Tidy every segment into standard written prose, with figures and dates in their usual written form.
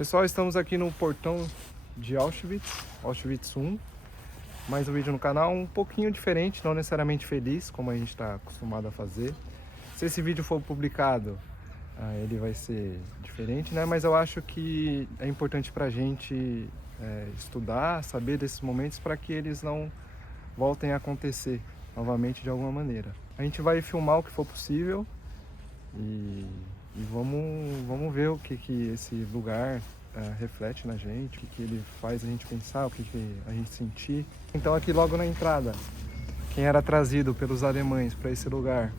Pessoal, estamos aqui no portão de Auschwitz, Auschwitz I. Mais um vídeo no canal, um pouquinho diferente, não necessariamente feliz, como a gente está acostumado a fazer. Se esse vídeo for publicado, ele vai ser diferente, né? Mas eu acho que é importante para a gente estudar, saber desses momentos para que eles não voltem a acontecer novamente de alguma maneira. A gente vai filmar o que for possível e vamos ver o que esse lugar reflete na gente, o que ele faz a gente pensar, o que a gente sentir. Então aqui logo na entrada, quem era trazido pelos alemães para esse lugar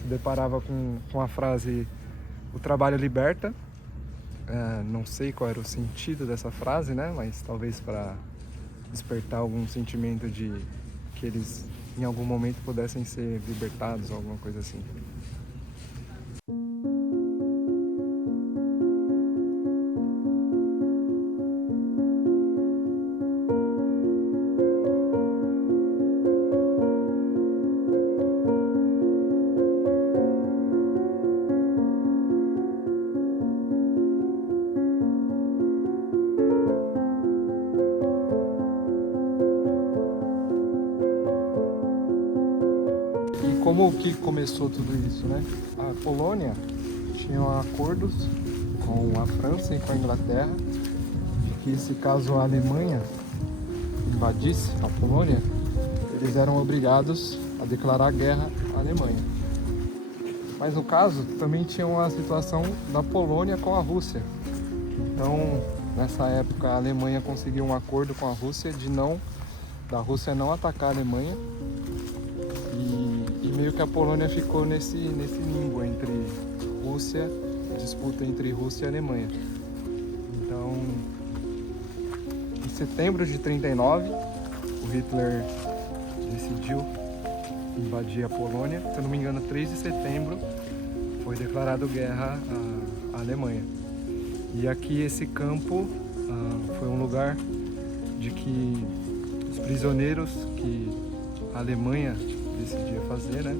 se deparava com a frase "o trabalho liberta". Não sei qual era o sentido dessa frase, né? Mas talvez para despertar algum sentimento de que eles em algum momento pudessem ser libertados, alguma coisa assim. E como que começou tudo isso, né? A Polônia tinha acordos com a França e com a Inglaterra de que, se caso a Alemanha invadisse a Polônia, eles eram obrigados a declarar guerra à Alemanha. Mas no caso também tinha uma situação da Polônia com a Rússia. Então, nessa época, a Alemanha conseguiu um acordo com a Rússia da Rússia não atacar a Alemanha. E meio que a Polônia ficou nesse limbo entre Rússia, disputa entre Rússia e Alemanha. Então, em setembro de 39, o Hitler decidiu invadir a Polônia. Se eu não me engano, 3 de setembro foi declarado guerra à Alemanha. E aqui esse campo foi um lugar de que os prisioneiros que a Alemanha decidia fazer, né,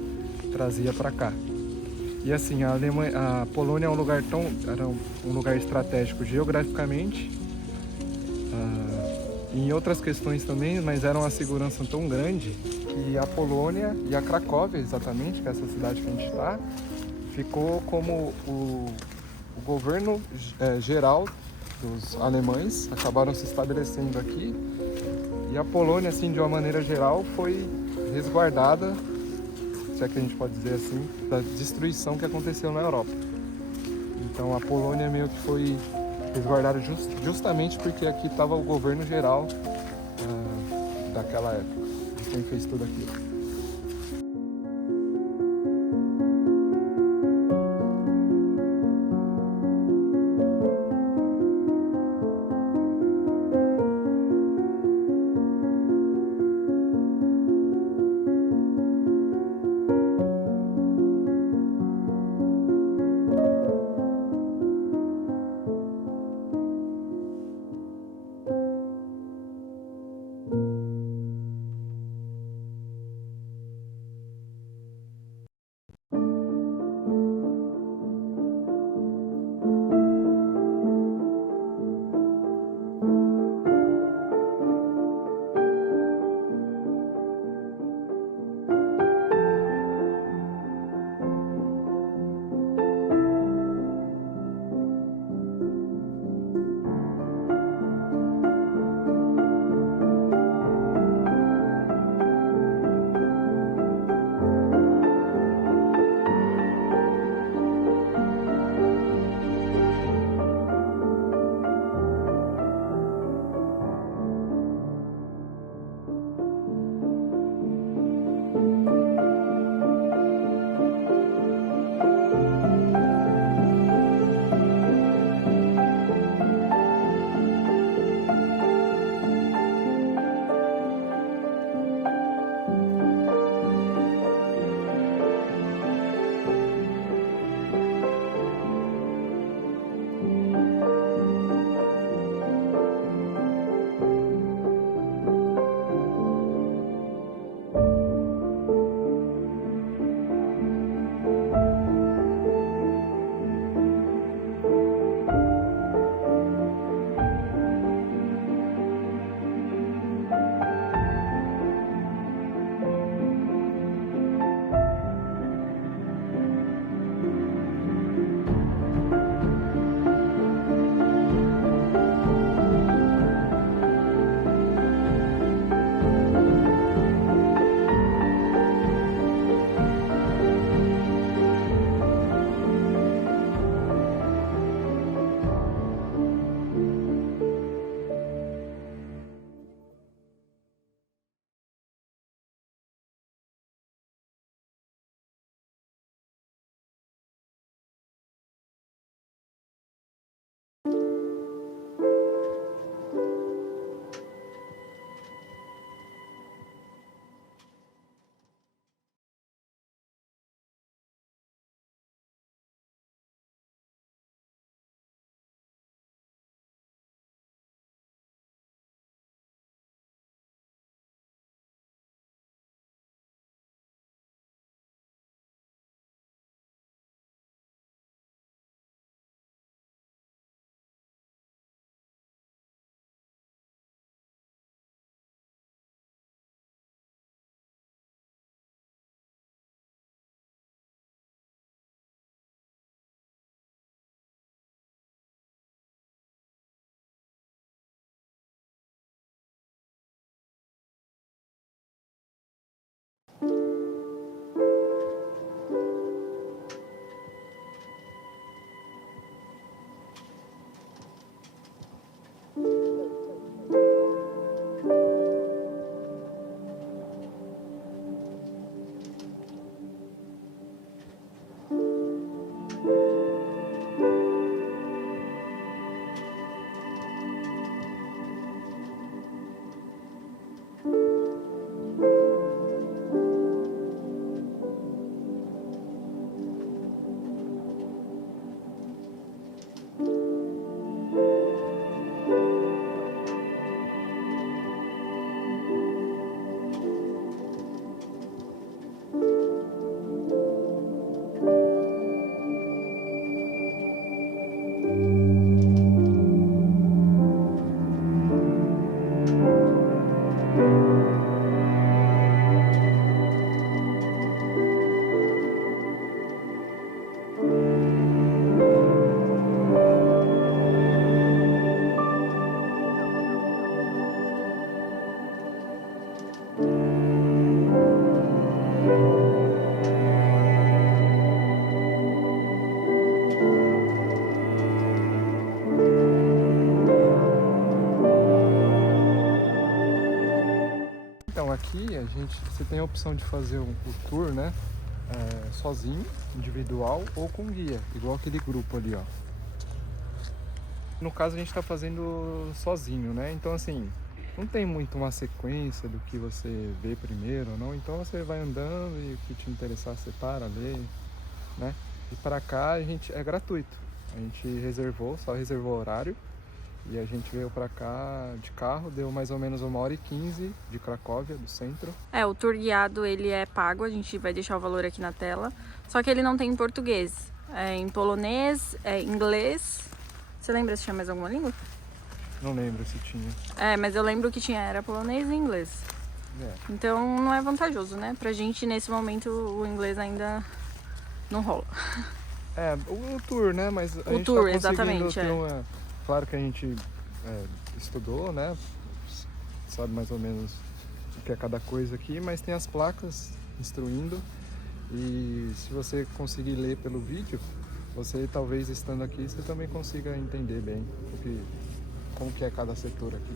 trazia para cá. E assim, a Polônia é era um lugar estratégico geograficamente, em outras questões também, mas era uma segurança tão grande que a Polônia e a Cracóvia, exatamente, que é essa cidade que a gente está, ficou como o governo geral dos alemães, acabaram se estabelecendo aqui, e a Polônia, assim, de uma maneira geral, foi resguardada, se é que a gente pode dizer assim, da destruição que aconteceu na Europa. Então a Polônia meio que foi resguardada justamente porque aqui estava o governo geral daquela época, de quem fez tudo aquilo. Então aqui você tem a opção de fazer o tour, né? Sozinho, individual ou com guia, igual aquele grupo ali, ó. No caso a gente está fazendo sozinho, né? Então assim, não tem muito uma sequência do que você vê primeiro, não. Então você vai andando e o que te interessar você para, lê, né? E para cá a gente é gratuito. A gente só reservou o horário. E a gente veio pra cá de carro, deu mais ou menos 1h15 de Cracóvia, do centro. O tour guiado ele é pago, a gente vai deixar o valor aqui na tela. Só que ele não tem em português, é em polonês, é em inglês. Você lembra se tinha mais alguma língua? Não lembro se tinha. Mas eu lembro que era polonês e inglês. Então não é vantajoso, né? Pra gente nesse momento o inglês ainda não rola. O tour, né? Mas a gente tour, tá exatamente, ter Claro que a gente estudou, né? Sabe mais ou menos o que é cada coisa aqui, mas tem as placas instruindo. E se você conseguir ler pelo vídeo, você talvez estando aqui, você também consiga entender bem como que é cada setor aqui.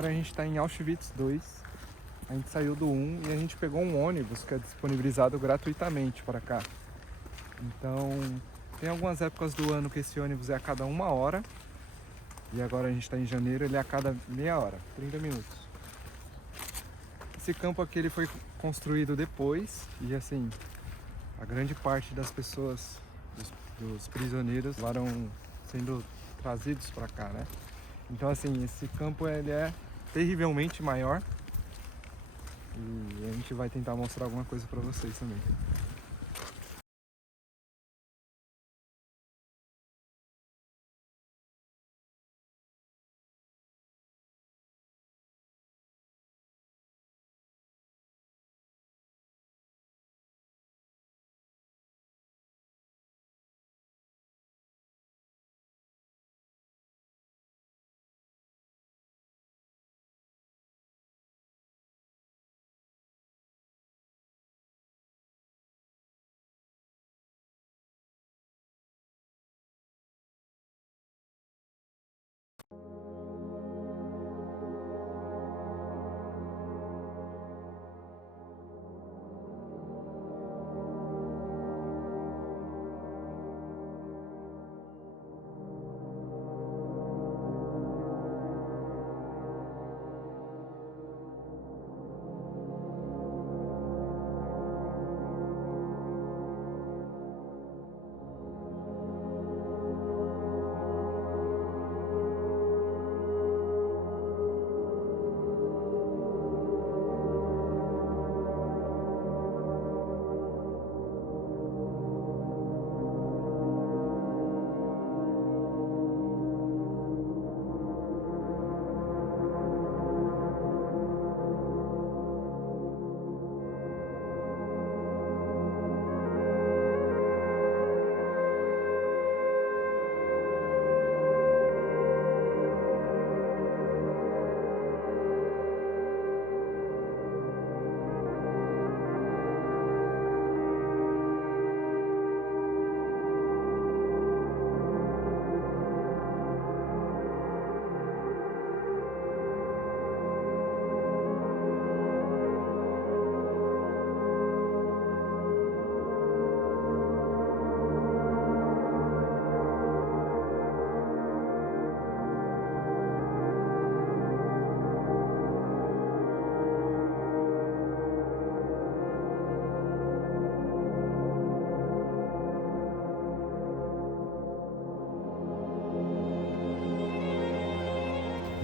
Agora a gente está em Auschwitz 2. A gente saiu do 1 e a gente pegou um ônibus que é disponibilizado gratuitamente para cá. Então, tem algumas épocas do ano que esse ônibus é a cada 1 hora. E agora a gente está em janeiro, ele é a cada meia hora, 30 minutos. Esse campo aqui ele foi construído depois e assim, a grande parte das pessoas, dos prisioneiros, foram sendo trazidos para cá, né? Então assim, esse campo ele é terrivelmente maior e a gente vai tentar mostrar alguma coisa para vocês também.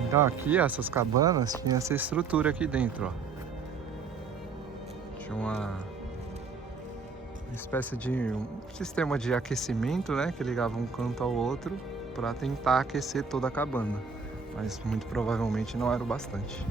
Então aqui, essas cabanas, tinha essa estrutura aqui dentro, ó. Tinha uma espécie de um sistema de aquecimento, né? Que ligava um canto ao outro para tentar aquecer toda a cabana. Mas muito provavelmente não era o bastante.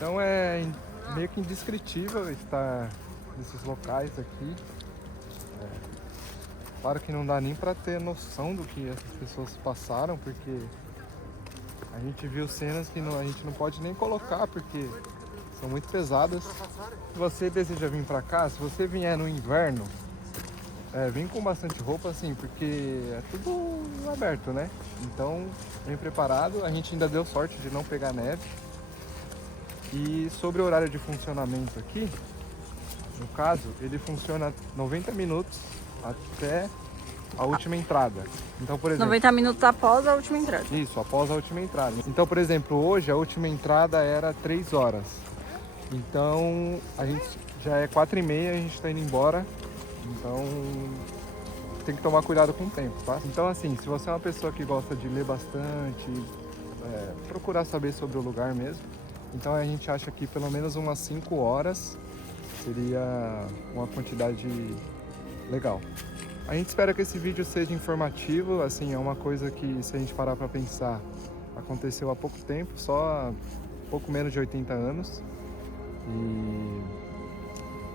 Então é meio que indescritível estar nesses locais aqui. Claro que não dá nem para ter noção do que essas pessoas passaram, porque a gente viu cenas que a gente não pode nem colocar, porque são muito pesadas. Se você deseja vir para cá, se você vier no inverno, vem com bastante roupa, assim, porque é tudo aberto, né? Então, bem preparado. A gente ainda deu sorte de não pegar neve. E sobre o horário de funcionamento aqui, no caso, ele funciona 90 minutos até a última entrada. Então, por exemplo, 90 minutos após a última entrada. isso, após a última entrada. Então, por exemplo, hoje a última entrada era 3 horas. Então, a gente já é 4h30, a gente está indo embora. Então, tem que tomar cuidado com o tempo, tá? Então, assim, se você é uma pessoa que gosta de ler bastante, procurar saber sobre o lugar mesmo, então a gente acha que pelo menos umas 5 horas seria uma quantidade legal. A gente espera que esse vídeo seja informativo, assim, é uma coisa que, se a gente parar para pensar, aconteceu há pouco tempo, só há pouco menos de 80 anos.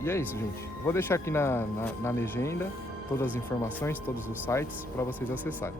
E é isso, gente. Vou deixar aqui na legenda todas as informações, todos os sites para vocês acessarem.